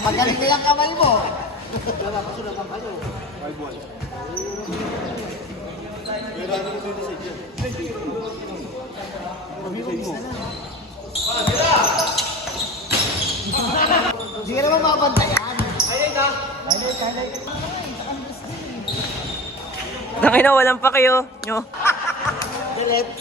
Magaling na yung kamay mo. Hindi ka naman mabantayan. Tangina, walang pa kayo nyo. Delete.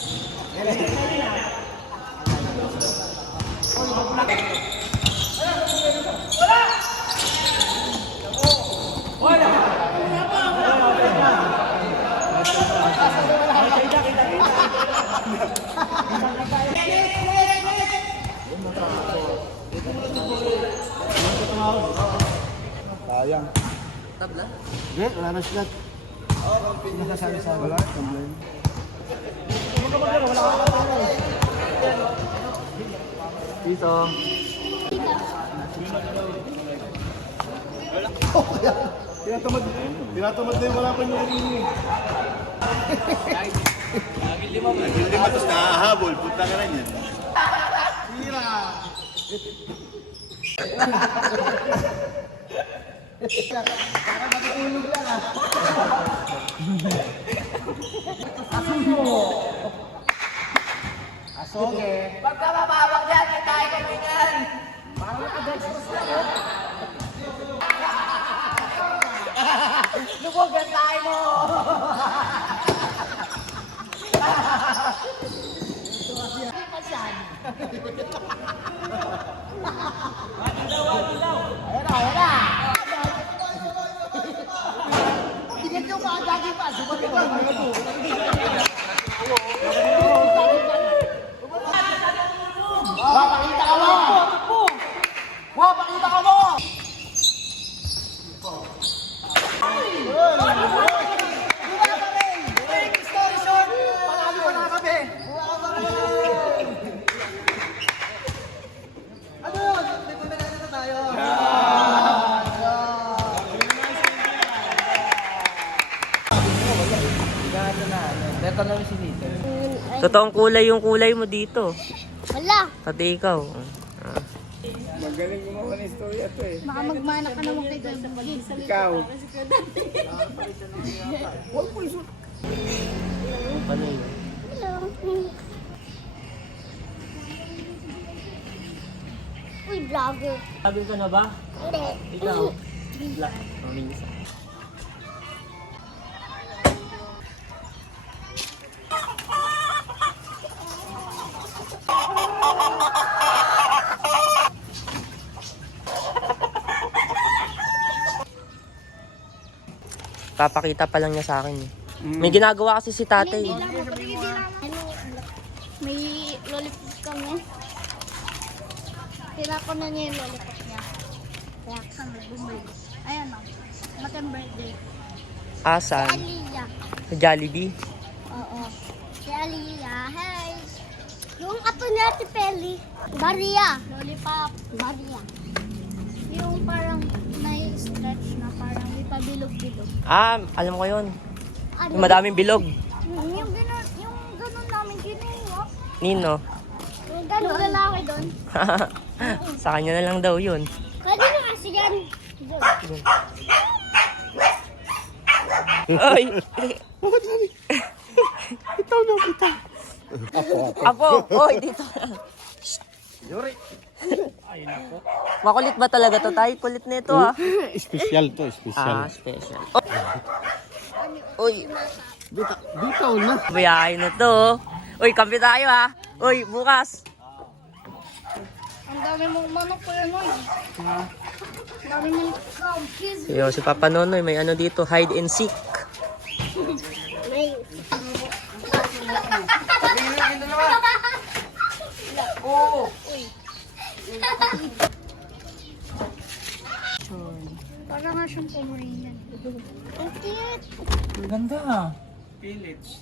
Sayang. Tabla? Hindi, wala na sila. Nakasabi-sabi. Wala, complain. Dito. Tinatamad na yung wala pa yung rin. Lima tapos nakahabol. Punta ka rin yan. Tira! Para matutulog lang ah. Asoge. Pagka mababak yan, ay tayo kami yan. Parang naka-dextrose lang oh. Lubugan tayo mo. Ayan na. Tingnan nyo mga daging pa. Sumalit lang. Pakita ka mo! Pakita ka mo! Story short! Panalo ko na kami! Ano yun? May kumbinasa na tayo. Beto na si dito. Totoong kulay yung kulay mo dito. Wala. Pati ikaw. Magaling gumawa ng istorya to eh. Baka magmana ka naman kay Ganda. Ikaw. Ano yun? Uy, vlogger. Sabi ka na ba? Hindi. Ikaw? Black. Minsan. Papakita pa lang niya sa akin eh. May ginagawa kasi si tatay. Hindi lang. May lollipop kami. Tira ko na niya yung lollipop niya. Kaya kami bumili. Ayan o. Matang birthday. Si Asan? Aliyah. Sa Jollibee? Oo. Si Aliyah. Hey! Yung apo niya si Peli. Maria. Lollipop. Maria. Yung parang may stretch na parang may pabilog-bilog. Ah, alam ko yun. Ano? Yung madaming bilog. Yung ganun namin ginawa. Nino? Yung ganun lalaki doon. Sa kanya na lang daw yun. Kanino kasi yan? Ay! Itaw na, itaw. Apo! Oy, dito. Yuri. Makulit ba talaga to tayo? Kulit nito ah. Special to, special. Ah, special. Oh. Uy, Bitaw na. bayahin na to. Uy, kampi tayo ha. Uy, bukas. Ang dami mong manok ko yan, oy. Ang dami mong cookies. Yo, si Papa Nonoy, may ano dito, hide and seek. May... Parang nga siyang Pomeranian. Ang cute. Ang ganda ah. Pillage.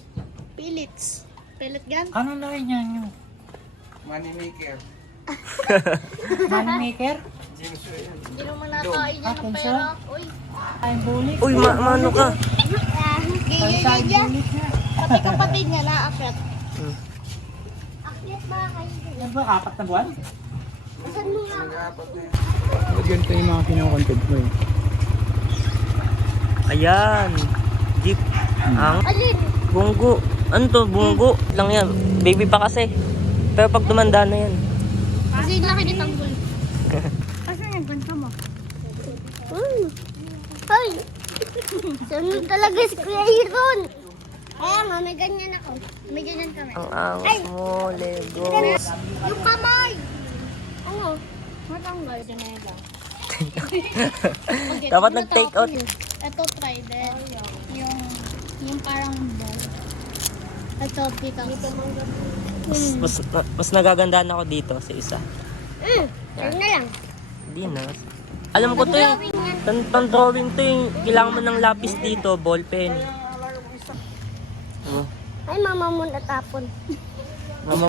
Pellets. Pellet gun? Ano na rin yan yun? Money maker. Money maker? Hindi naman nakain yan ng pera. Uy. Uy, mano ka? Ganyan. Pati kapatid niya naakyat. Akyat ba kayo? Yan ba, 4 na buwan? Saan mo nga? Ganito yung mga kinokontent mo eh. Ayan. Jeep. Ang Alin? bunggo. Ano to? Bunggo lang yan. Baby pa kasi. Pero pag tumanda na yan. Kasi laki ni Tanggol. Kasi yung ganda mo. Ay! Sunod talaga si Kuya Iron. Kaya nga, may ganyan ako. May ganyan kami. Ang angas mo, Lego. Yung kamay! Oo. Matanggal. Ganyan lang. Okay, Dapat tingnan nag-take ko out. Ito, trident. Yung parang ball. Ito, pickaxe. Mas nagagandahan ako dito sa isa. Ayun na lang. Hindi na. Alam ko to yung drawing to yung kailangan mo ng lapis dito, ballpen. Oh. Ay, mama mo natapon. Mama.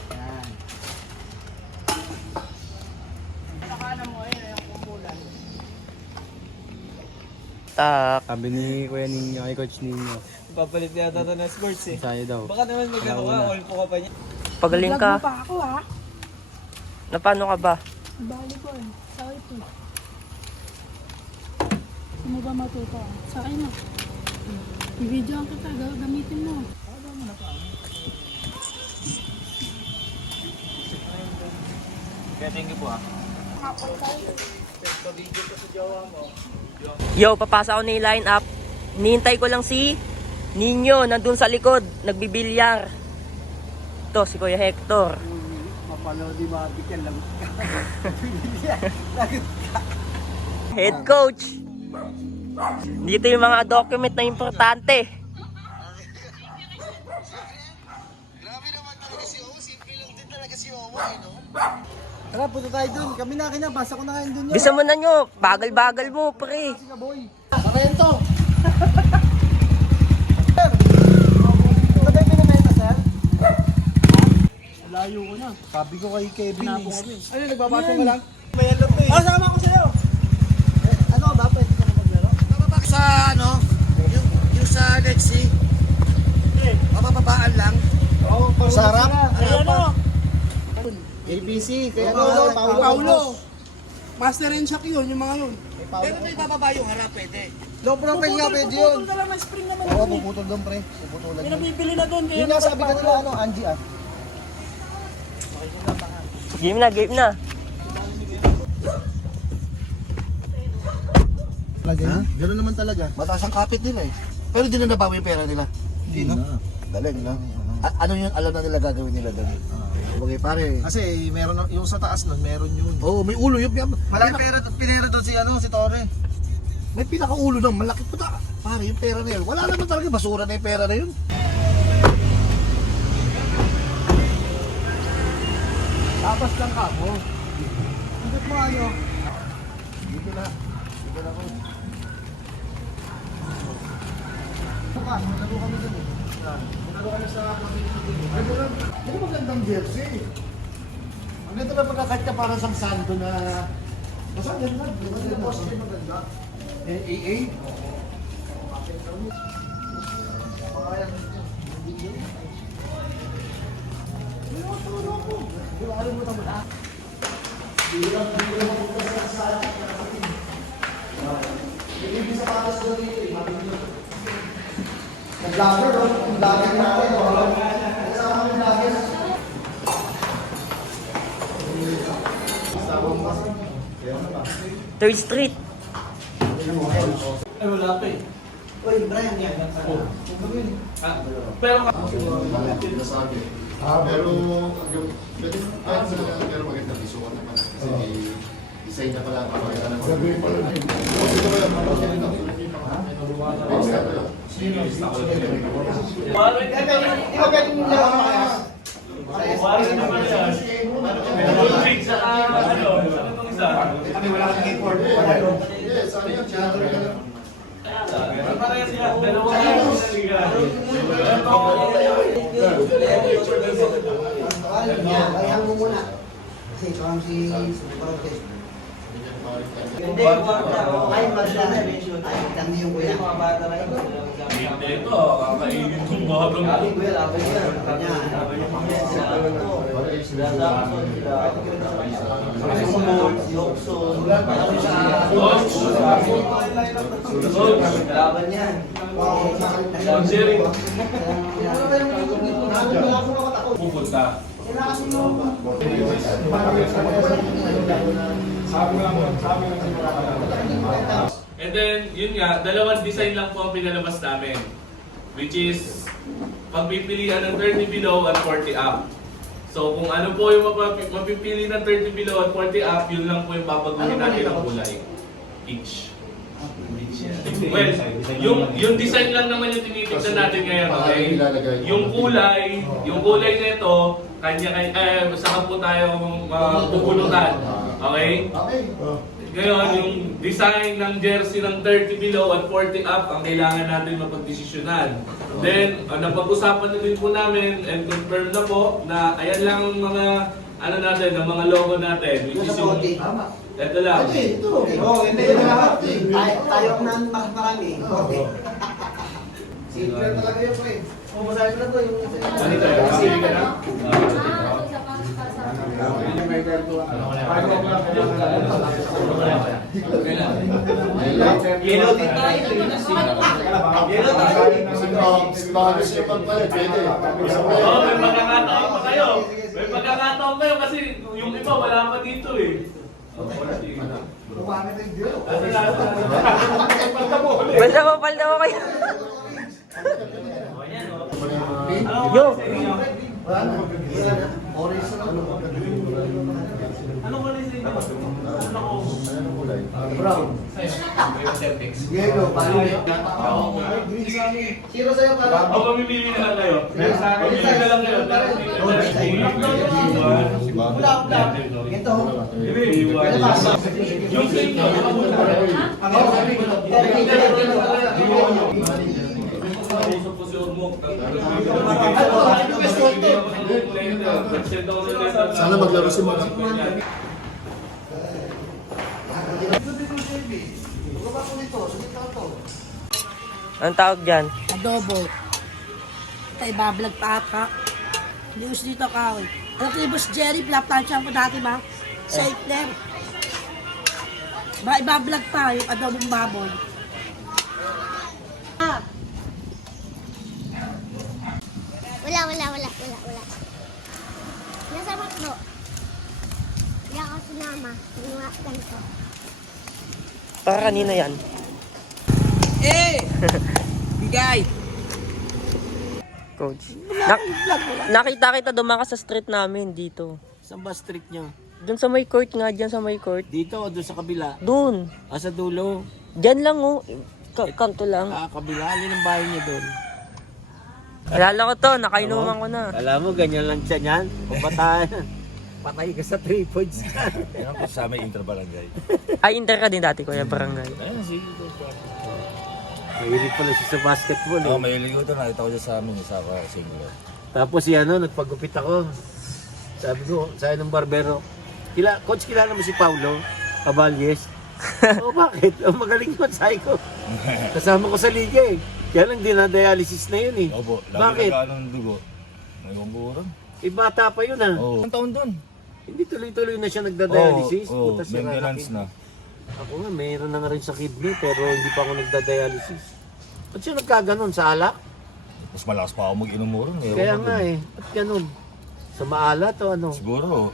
Tak. Sabi ni Kuya Ninyo, ay Coach Ninyo. Papalit yata ito ng sports eh. Sayo daw. Baka naman magano ka, all po ka pa niya. Pagaling ka. pa ako ha. Na paano ka ba? Volleyball. Sa ito. Sino ba matuto? Sa akin na. I-video ang kita. Gamitin mo. Kaya thank you po ah. Yo, papasa ako na yung line up. Nihintay ko lang si Nino, nandun sa likod, nagbibilyar. Ito, si Kuya Hector. Mapalo di matik yan lang. Head coach. Dito yung mga document na importante. Grabe naman talaga si Owo. Simple lang din talaga si Owo, no? Tara, punta tayo dun. Kami na basa ko na kayo dun yun. Bisa mo na nyo, bagal-bagal mo, pre. Sige boy. Saka yan to. Layo ko na. Sabi ko kay Kevin. Ano, nagbabasa mo lang? May alam to eh. Ah, sama ko sa'yo. Ano ba? Pwede ka na maglaro? Bababa sa ano, yung sa Red Sea. Mabababaan lang. Oo, Sarap. Ano? ABC, kaya Paulo. Master and Shock yun, yung mga yun. Pero may bababa yung harap, pwede. Low profile nga pwede yun. Puputol na lang, may spring naman. Oo, puputol doon pre. Puputulan May nabibili na doon. Yun nga sabi ka nila, ano, Angie ah. Game na, game na. Ha? Gano'n naman talaga. Mataas ang kapit nila eh. Pero di na nabawi yung pera nila. Hindi na. Galing na. Ano yung alam na nila gagawin nila doon? Okay pare. Kasi meron yung sa taas nun, meron yun. Oo, may ulo yun. Malaki pinera doon si si Torre. May pinakaulo ng malaki pa pare yung pera na yun. Wala naman talaga basura na yung pera na yun. Tapos lang ka mo. Ikot mo ano? Dito na. Dito na ko. Bukas, malaro kami doon eh. Malaro kami sa Ano magandang jersey? Ang ganda na pagkakat ka parang sang sando na... Basta ganda. Ganda na post kayo maganda. AA? Nag-vlogger, no? Vlogger natin, no? Kasama kami vlogger. Third Street. Ay, wala pa eh. Uy, Brian yan. Pero pwede pero maganda visual naman kasi design na pala ang maganda ng mga. Yes, ano yan? Kaya mo muna. Kasi ito ang si Barokes. Hindi, Ay, Marciana, mention tayo. Kami yung kuya. Mga bata na yun. Hindi ito, kakainin itong bagang ito. Kuya, laban niya. Kanya. Laban niya. Sharing. Pupunta. And then, yun nga, dalawang design lang po ang pinalabas namin. Which is, pagpipilian ng 30 below at 40 up. So, kung ano po yung mapipili ng 30 below at 40 up, yun lang po yung papaguhin natin ang kulay. Each. Well, yung design lang naman yung tinitignan natin ngayon, okay? Yung kulay nito, kanya saka po tayo pupulutan. Okay? Ngayon, yung design ng jersey ng 30 below at 40 up ang kailangan natin mapagdesisyonan. Then, napag-usapan na din po namin and confirm na po na ayan lang ang mga natin, ang mga logo natin. Which is yung, ito lang. Hindi. Tayo na marami. Simple talaga yun, pre. Masabi na to yung... Ano tayo? Kasili ka na? Yellow din tayo. Yellow tayo. Baka siya pagpalit, pwede. Oo, may pagkakataon pa kayo. May pagkakataon kayo kasi yung iba wala pa dito eh. Palda mo kayo. Yo! Orange na Anong kulay sa inyo? brown. Yellow, pangit. Sino sa'yo para? O mamimili na lang kayo. Mamimili na lang kayo. Wala. Ito. Yung sa inyo, usap po si Ormok. Sana maglaro si Mark. Anong tawag dyan? Adobo. Ito, ibablog pa ata. News dito ka, Alam ko yung Boss Jerry, pinaplansyahan ko dati ba? Sa Hitler. Ibablog pa yung adobong baboy. Wala. Nasa makro. Kaya ako sinama. Inuwa ganito. Para kanina yan. Bigay! Coach. Nakita kita dumaan ka sa street namin dito. Saan ba street nyo? Doon sa may court nga, dyan sa may court. Dito o doon sa kabila? Doon. Sa dulo? Dyan lang oh. Kanto lang. Kabila. Alin ang bahay niya doon? Alala ko to, nakainuman ko na. Alam mo, ganyan lang siya niyan. Pumatayan. Patay ka sa 3 points ka. Yan po sa may interbarangay. Ay, inter ka din dati, Kuya Barangay. Ayun, sige. Mahilig pala siya sa basketball eh. Oo, mahilig ko ito. Nakita ko dyan sa amin. Sa singular. Tapos nagpagupit ako. Sabi ko, sa'yo ng barbero. Coach, kilala mo si Paulo Caballes? Bakit? Magaling yun, sabi ko. Kasama ko sa liga eh. Kaya lang dinadialysis na yun eh. Opo, Bakit? ng dugo. Ngayon buron. Bata pa yun ah. Oo. Ang taon doon? Hindi tuloy-tuloy na siya nagdadialysis. Oo, Puta, sira na maintenance kidney. na. Ako nga, mayroon na nga rin sa kidney pero hindi pa ako nagdadialysis. Ba't siya nagkaganon? Sa alak? Mas malakas pa ako mag-inom mo rin. Kaya nga eh. Ba't ganun? Sa maalat o ano? Siguro.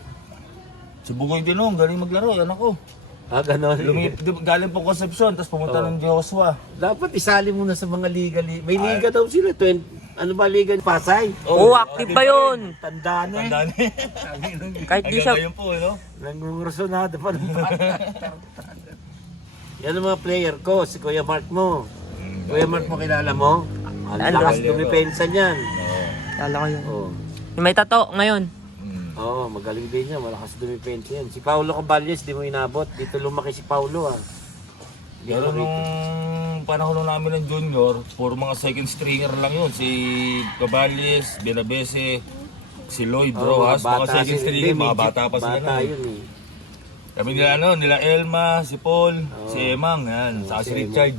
Si Bugoy din noon, galing maglaro. Yan ako. Ganon. Galing po Concepcion, tapos pumunta ng Joshua. Dapat isali mo na sa mga liga. May liga daw sila. Ano ba liga? Pasay? Oo, active pa yun. Tanda na eh. Tandaan eh. Kahit di siya... Ngayon po, no? Nangungursunada pa ng bata. Yan ang mga player ko. Si Kuya Mark mo. Kuya Mark mo kilala mo? Ang lakas dumipensa niyan. Alala ko yun. Oo. Yung may tato ngayon. Oo, magaling din niya. Malakas dumipensa yan. Si Paulo Caballes, di mo inabot. Dito lumaki si Paulo ah. Pero nung panahon namin ng junior, puro mga second stringer lang yun. Si Caballes, Benabese, si Lloyd Rojas, mga second stringer, mga bata pa sila Bata na. yun eh. Kami nila Elma, si Paul, si Emang, yan, saka si si Richard.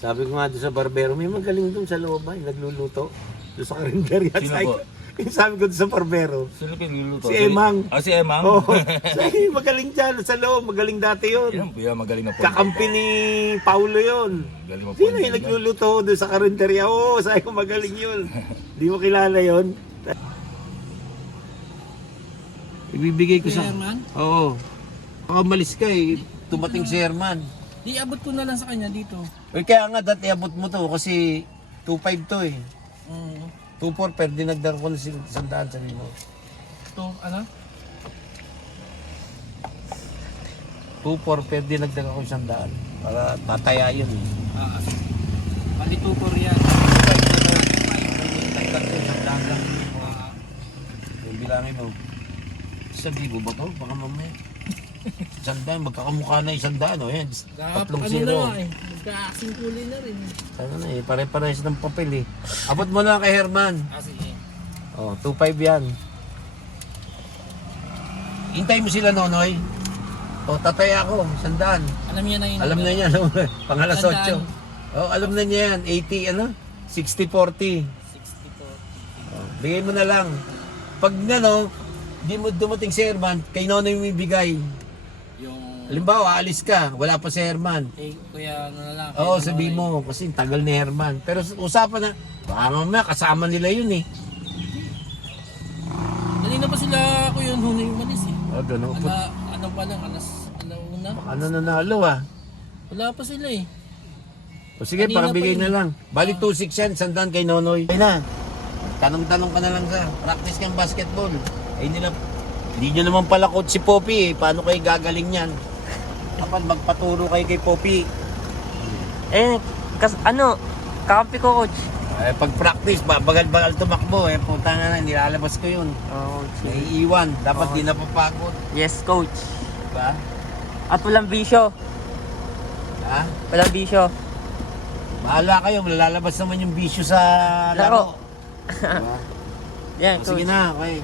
Sabi ko nga doon sa barbero, may magaling doon sa loob ay, nagluluto. Doon sa karinderya. Sino po? Sabi ko doon sa barbero. Sino piniluluto? Si Emang. Ah, si Emang? Oo. Sabi, magaling dyan sa loob, magaling dati yun. Yan, magaling na po. Kakampi ni Paulo yun. Galing mo po. Sino yung nagluluto doon sa karinderya? Oo, sabi ko magaling yun. Di mo kilala yun? Ibibigay ko sa... Herman? Oo. Baka umalis ka eh. Tumating si Herman. Di abot ko na lang sa kanya dito. Uy, kaya nga dati abot mo to kasi 2.5 to eh. 2.4 pero dinagdag ko na 100 sabi mo. Ito, ano? 2.4 pero dinagdag ako 100 para tataya yun eh. Bali 2-4 yan. Dinagdag ko 100 lang. Yung bilangin mo. 1,000 ba to? Baka mamaya. 100, magkakamukha na 100 o yan. 3 Ano zero. na eh. Magka-aksing kulay na rin. Ano na eh, pare-parehas ng papel eh. Abot mo na kay Herman. Sige. Oh, 2.5 yan. Hintay mo sila, Nonoy. Oh, tataya ako, 100. Alam niya na yun. Alam na niya, no? Pangalas 8. 100. Oh, alam na niya yan. 80, ano? 60-40. 64. Oh, bigay mo na lang. Pag ano, di mo dumating si Herman, kay Nonoy mo ibigay. Yung... Halimbawa, aalis ka, wala pa si Herman. kuya, ano na lang. Oo, sabihin mo, kasi tagal ni Herman. Pero usapan na, baka mamaya kasama nila yun eh. Kanina pa sila, kuya, Nonoy umalis eh. Oh, ganun. Ano pa lang, alauna. Ano nanalo ah. Wala pa sila eh. O sige, Kanina para bigay pa na yun. lang. Bali 2.6 yan, 100 kay Nonoy. Ay na, tanong-tanong ka na lang sa practice kang basketball. Ay nila, hindi nyo naman pala coach si Poppy eh. Paano kayo gagaling yan? Dapat magpaturo kayo kay Poppy. Kakampi ko, coach. Eh, pag practice, bagal-bagal tumakbo eh. Puta nga na, nilalabas ko yun. Oo, Naiiwan, dapat di napapagod. yes, coach. Diba? At walang bisyo. Ha? Walang bisyo. Bahala kayo, lalabas naman yung bisyo sa Laro. laro. Diba? Yan, O, coach. sige na, okay.